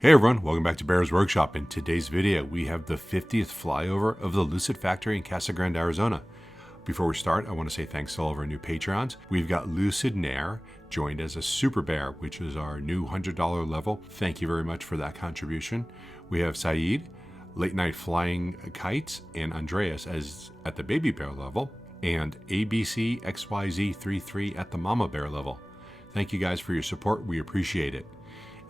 Hey everyone, welcome back to Bear's Workshop. In today's video, we have the 50th flyover of the Lucid factory in Casa Grande, Arizona. Before we start, I want to say thanks to all of our new Patreons. We've got Lucid Nair joined as a Super Bear, which is our new $100 level. Thank you very much for that contribution. We have Saeed, Late Night Flying Kites, and Andreas as at the Baby Bear level, and ABC XYZ33 at the Mama Bear level. Thank you guys for your support. We appreciate it.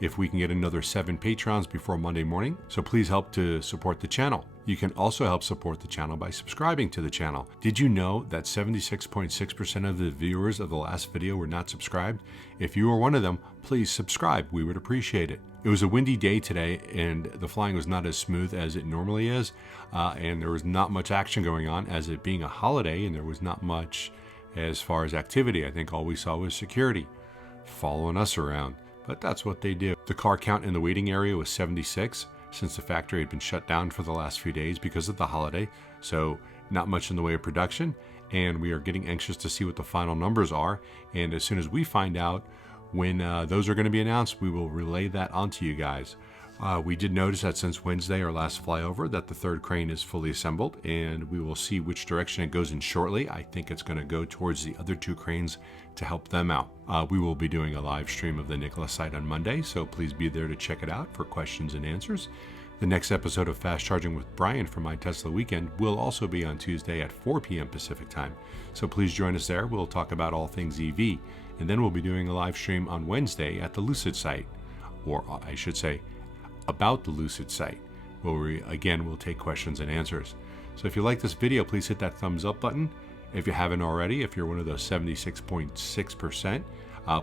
If we can get another 7 patrons before Monday morning, so please help to support the channel. You can also help support the channel by subscribing to the channel. Did you know that 76.6% of the viewers of the last video were not subscribed? If you are one of them, please subscribe. We would appreciate it. It was a windy day today and the flying was not as smooth as it normally is, and there was not much action going on as it being a holiday, and there was not much as far as activity. I think all we saw was security following us around. But that's what they do. The car count in the waiting area was 76 since the factory had been shut down for the last few days because of the holiday. So not much in the way of production, and we are getting anxious to see what the final numbers are. And as soon as we find out when those are going to be announced, we will relay that onto you guys. We did notice that since Wednesday, our last flyover, that the third crane is fully assembled, and we will see which direction it goes in shortly. I think it's going to go towards the other 2 cranes to help them out. We will be doing a live stream of the Nicholas site on Monday, so please be there to check it out for questions and answers. The next episode of Fast Charging with Brian for My Tesla Weekend will also be on Tuesday at 4 p.m. Pacific time. So please join us there. We'll talk about all things EV, and then we'll be doing a live stream on Wednesday at the Lucid site, or I should say, about the Lucid site, where we again will take questions and answers. So if you like this video, please hit that thumbs up button. If you haven't already, if you're one of those 76.6%,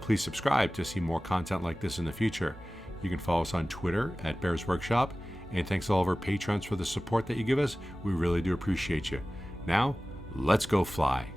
please subscribe to see more content like this in the future. You can follow us on Twitter at Bears Workshop, and thanks to all of our patrons for the support that you give us. We really do appreciate you. Now, let's go fly.